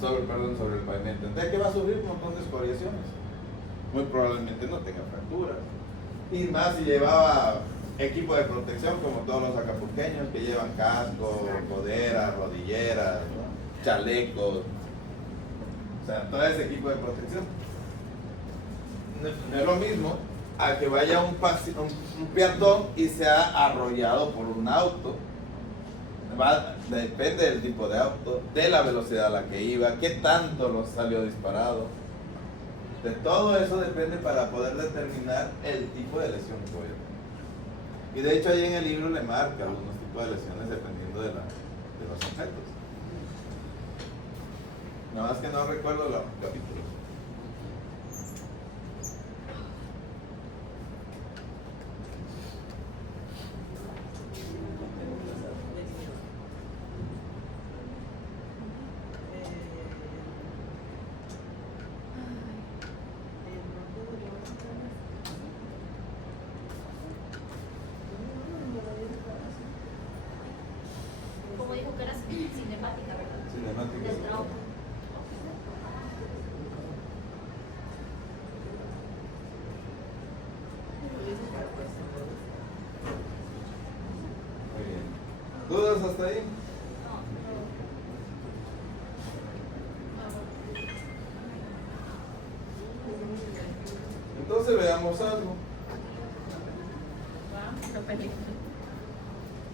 Sobre el pavimento. Entonces, ¿qué va a sufrir? Un montón de escoriaciones. Muy probablemente no tenga fracturas. Y más si llevaba equipo de protección, como todos los acapulqueños que llevan casco, coderas, rodilleras, ¿no? Chalecos. O sea, todo ese equipo de protección. No es lo mismo a que vaya un peatón y sea arrollado por un auto. Depende del tipo de auto, de la velocidad a la que iba, qué tanto lo salió disparado. De todo eso depende para poder determinar el tipo de lesión que voy a tener. Y de hecho ahí en el libro le marca algunos tipos de lesiones dependiendo de los objetos. Nada más que no recuerdo los capítulos. Como dijo que era cinemática, ¿verdad? Cinemática. Del trauma. Muy bien. ¿Dudas hasta ahí? Entonces veamos algo.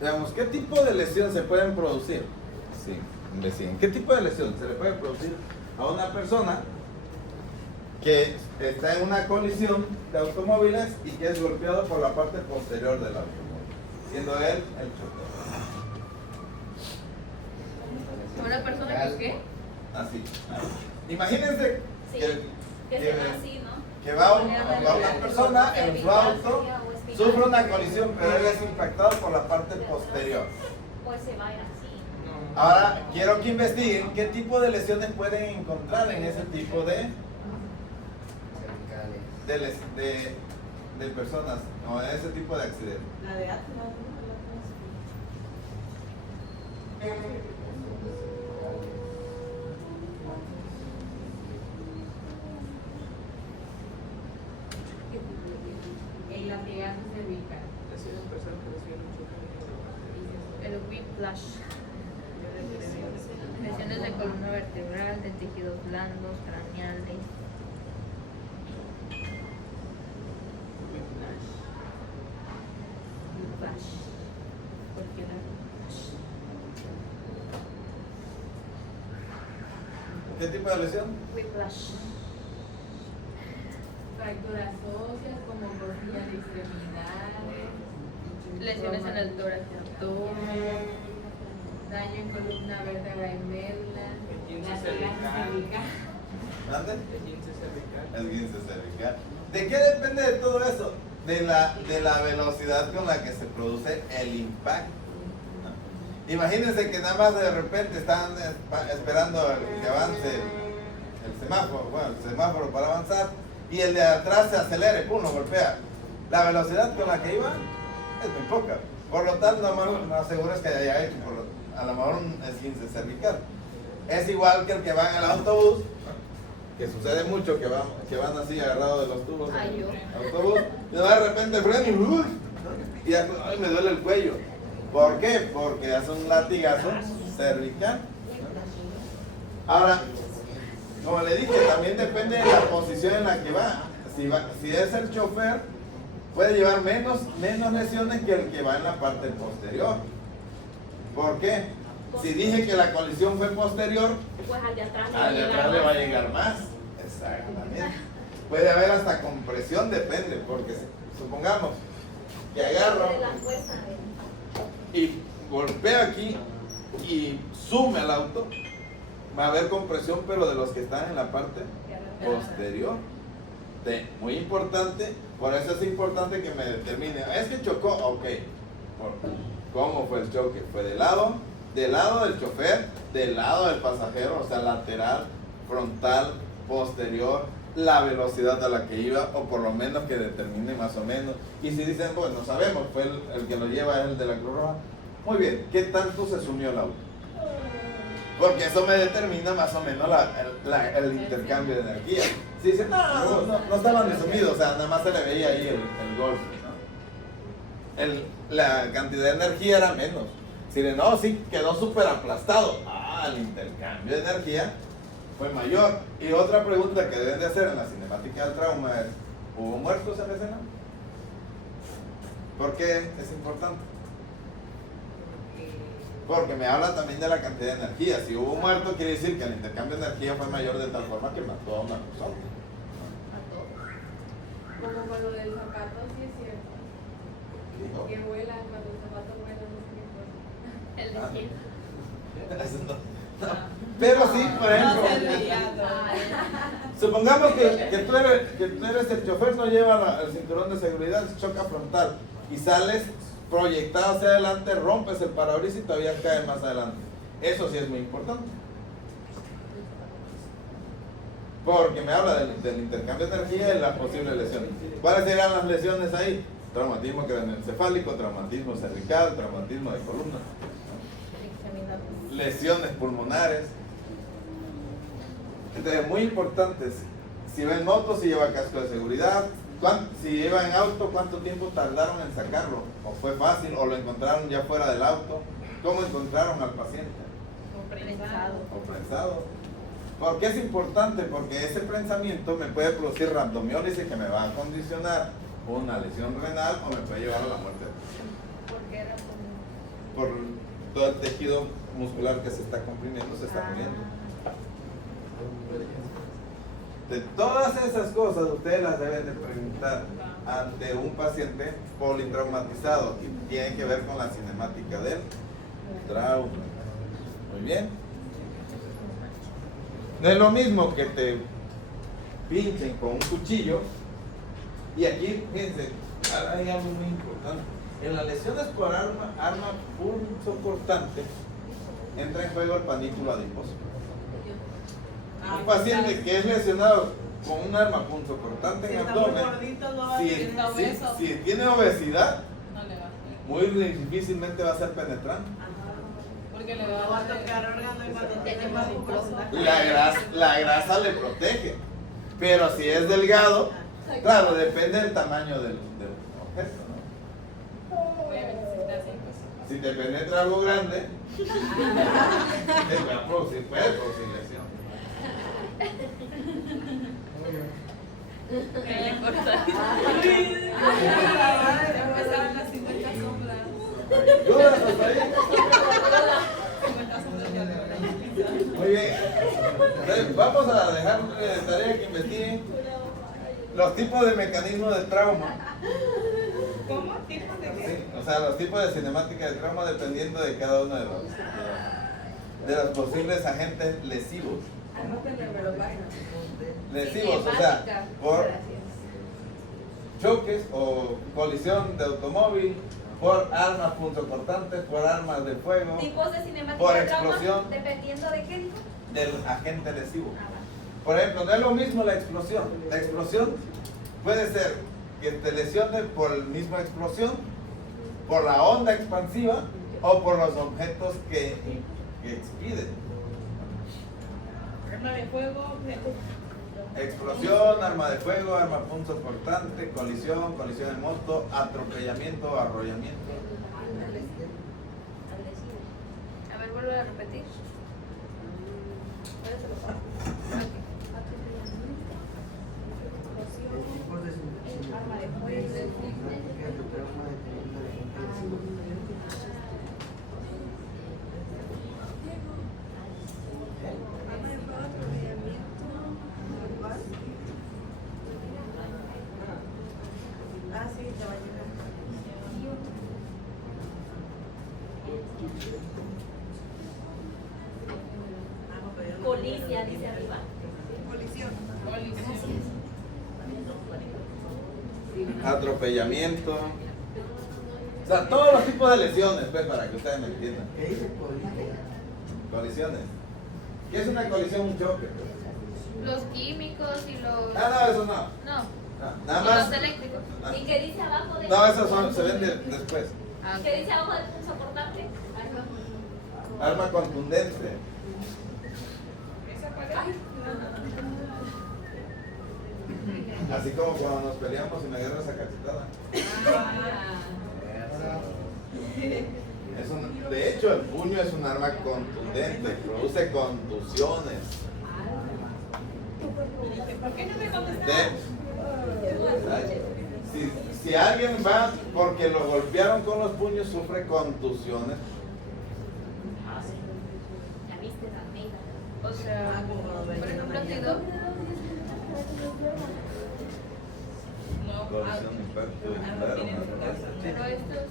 Veamos, ¿qué tipo de lesión se pueden producir? Sí, investiguen. ¿Qué tipo de lesión se le puede producir a una persona que está en una colisión de automóviles y que es golpeado por la parte posterior del automóvil, siendo él el chofer? ¿Una persona que qué? Así. Imagínense Sí, que, que se ve así, ¿no? que va una persona en su auto, sufre una colisión, pero él es impactado por la parte posterior. Pues se va a ir así. Ahora, quiero que investiguen qué tipo de lesiones pueden encontrar en ese tipo de personas, o en ese tipo de accidentes. La de Atlas, ¿no? El latigazo cervical. El whiplash. Lesiones de columna vertebral, de tejidos blandos, craneales. ¿Qué tipo de lesión? Whiplash. Fracturas óseas como costillas de extremidades. Lesiones en el tórax y abdomen. Daño en columna vértebra y médula. Esguince cervical. ¿Mande? Esguince cervical. Esguince cervical. ¿De qué depende de todo eso? De la velocidad con la que se produce el impacto. Imagínense que nada más de repente están esperando que avance el semáforo para avanzar y el de atrás se acelere, pum, lo golpea. La velocidad con la que iba es muy poca. Por lo tanto, no aseguras que haya hecho a lo mejor un esguince cervical. Es igual que el que va en el autobús, que sucede mucho, que van así agarrados de los tubos Ay, yo. del autobús, y de repente freno y ya, ay, me duele el cuello. ¿Por qué? Porque hace un latigazo cervical. Ahora, como le dije, también depende de la posición en la que va. Si es el chofer, puede llevar menos lesiones que el que va en la parte posterior. ¿Por qué? Si dije que la colisión fue posterior, Pues al de atrás al de atrás le va a llegar más. Exactamente. Puede haber hasta compresión, depende, porque supongamos que agarro De la fuerza. y golpeo aquí y sume al auto, va a haber compresión, pero de los que están en la parte posterior. Muy importante, por eso es importante que me determine, es que chocó, ok, ¿cómo fue el choque? Fue del lado del chofer, del lado del pasajero, o sea, lateral, frontal, posterior, la velocidad a la que iba, o por lo menos que determine más o menos. Y si dicen, pues no sabemos, fue el que lo lleva es el de la Cruz Roja. Muy bien, ¿qué tanto se sumió el auto? Porque eso me determina más o menos el intercambio de energía. Si dicen, no estaban desumidos, o sea, nada más se le veía ahí el golpe, ¿no? La cantidad de energía era menos. Si de no, sí, quedó súper aplastado. El intercambio de energía fue mayor. Y otra pregunta que deben de hacer en la cinemática del trauma es, ¿hubo muertos en la escena? ¿Por qué es importante? Porque me habla también de la cantidad de energía. Si hubo muertos, quiere decir que el intercambio de energía fue mayor de tal forma que mató a una persona. Como con lo del zapato, sí es cierto. Que vuelan cuando el zapato vuela, no sé qué cosa. El desierto. No. Pero sí, por ejemplo, supongamos que tú eres el chofer, no lleva el cinturón de seguridad, choca frontal y sales proyectado hacia adelante, rompes el parabrisas y todavía cae más adelante. Eso sí es muy importante. Porque me habla del intercambio de energía y la posible lesión. ¿Cuáles serían las lesiones ahí? Traumatismo craneoencefálico, traumatismo cervical, traumatismo de columna, lesiones pulmonares. Entonces, muy importantes. Si va en moto, si lleva casco de seguridad. Si iba en auto, ¿cuánto tiempo tardaron en sacarlo? ¿O fue fácil? ¿O lo encontraron ya fuera del auto? ¿Cómo encontraron al paciente? O prensado. ¿Por qué es importante? Porque ese prensamiento me puede producir rhabdomiólisis que me va a condicionar una lesión renal o me puede llevar a la muerte. ¿Por qué razón? Por todo el tejido muscular que se está comprimiendo, se está muriendo. De todas esas cosas ustedes las deben de preguntar ante un paciente politraumatizado y tiene que ver con la cinemática del trauma. Muy bien. No es lo mismo que te pinchen con un cuchillo y aquí, fíjense, hay algo muy importante. En las lesiones por arma punzocortante entra en juego el panículo adiposo. Un paciente que es lesionado con un arma punzocortante en abdomen, si tiene obesidad, muy difícilmente va a ser penetrante. Porque le va a tocar órgano y cuando tiene más mucosa. La grasa le protege, pero si es delgado, claro, depende del tamaño del objeto, ¿no? Si te penetra algo grande, te va a producir lesión. Empezaron las 50 sombras. ¿Dudas hasta ahí? Muy bien. Entonces, vamos a dejarle de tarea que investiguen los tipos de mecanismos de trauma. ¿Cómo? ¿Tipos de qué? Sí, o sea, los tipos de cinemática de trauma dependiendo de cada uno de los posibles agentes lesivos. Lesivos, o sea, por choques o colisión de automóvil, por armas punzocortantes, por armas de fuego, Tipos de cinemática por de trauma, explosión dependiendo de qué dijo. del agente lesivo. Por ejemplo, no es lo mismo la explosión. La explosión puede ser que te lesione por la misma explosión, por la onda expansiva o por los objetos que expiden. Arma de fuego, Explosión, arma de fuego, arma punzocortante, colisión, colisión en moto, atropellamiento, arrollamiento. A ver, vuelve a repetir. arma de fuego. Arma de fuego, atropellamiento. ¿Igual? Ah, sí, te va a llegar. Colicia, dice arriba. Colisión. Atropellamiento. O sea, todos los tipos de lesiones, pues, para que ustedes me entiendan. ¿Qué dice política? Colisiones. ¿Qué es una colisión? Un choque. Los químicos y los. Ah, no, eso no. No. No, nada Y más. los eléctricos. Ah. ¿Y qué dice abajo de No, esos se ven después. Ah, ¿Qué dice abajo del punzocortante? Arma contundente. Así como cuando nos peleamos y me agarras esa cachetada. De hecho, el puño es un arma contundente, produce contusiones. ¿Por qué no me contestaste? Si alguien va porque lo golpearon con los puños, sufre contusiones. La viste, Almeida. o sea, por ejemplo, antidoto. Colisión, impacto, claro. Pero estos.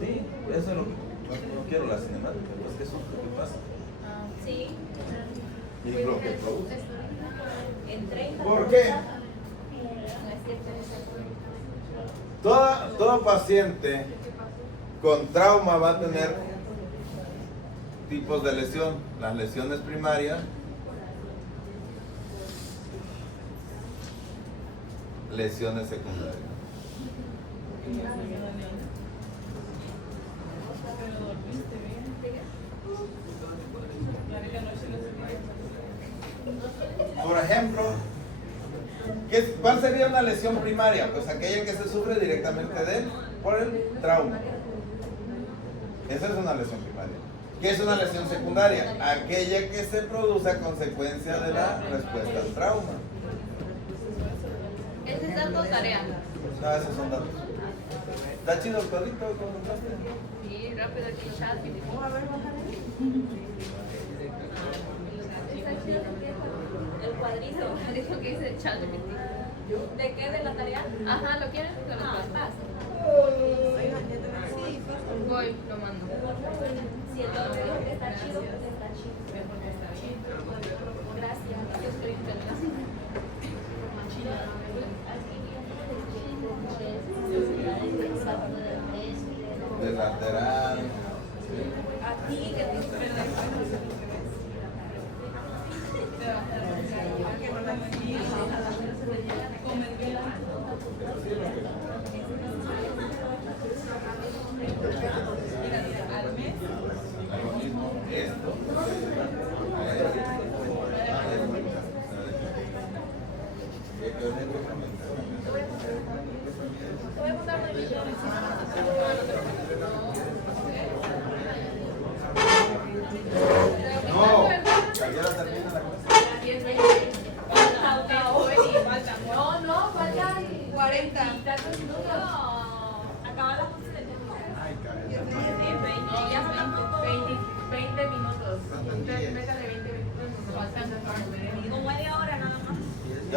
Sí, eso es lo que no quiero, la cinemática, pues que eso es lo que pasa. Sí. Y lo que produce. En 30. ¿Por qué? No es cierto. Todo paciente con trauma va a tener tipos de lesión. Las lesiones primarias, lesiones secundarias. Por ejemplo, ¿cuál sería una lesión primaria? Pues aquella que se sufre directamente por el trauma. Esa es una lesión primaria. ¿Qué es una lesión secundaria? Aquella que se produce a consecuencia de la respuesta al trauma. Ese es dato tarea. No, esos son datos. ¿Está chido el codito? ¿Cómo entraste? Sí, rápido aquí chat. A ver, bájale. El cuadrito. Dijo que dice chat de ¿De qué? ¿De la tarea? Ajá, ¿lo quieren? Te lo Ah, paso. pasa. Oigan, ya te sí, fácil. Voy, lo mando. Si el otro dijo que está chido, pues está chido. Gracias. Yo estoy intentando. De lateral. A ti que te Lo mismo, esto. Voy a mandar una video. No, ya termina la clase. No, faltan 40.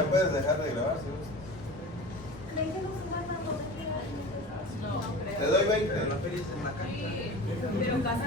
puedes dejar de grabar, si gustas. No, creo. Te doy 20. Sí, pero casa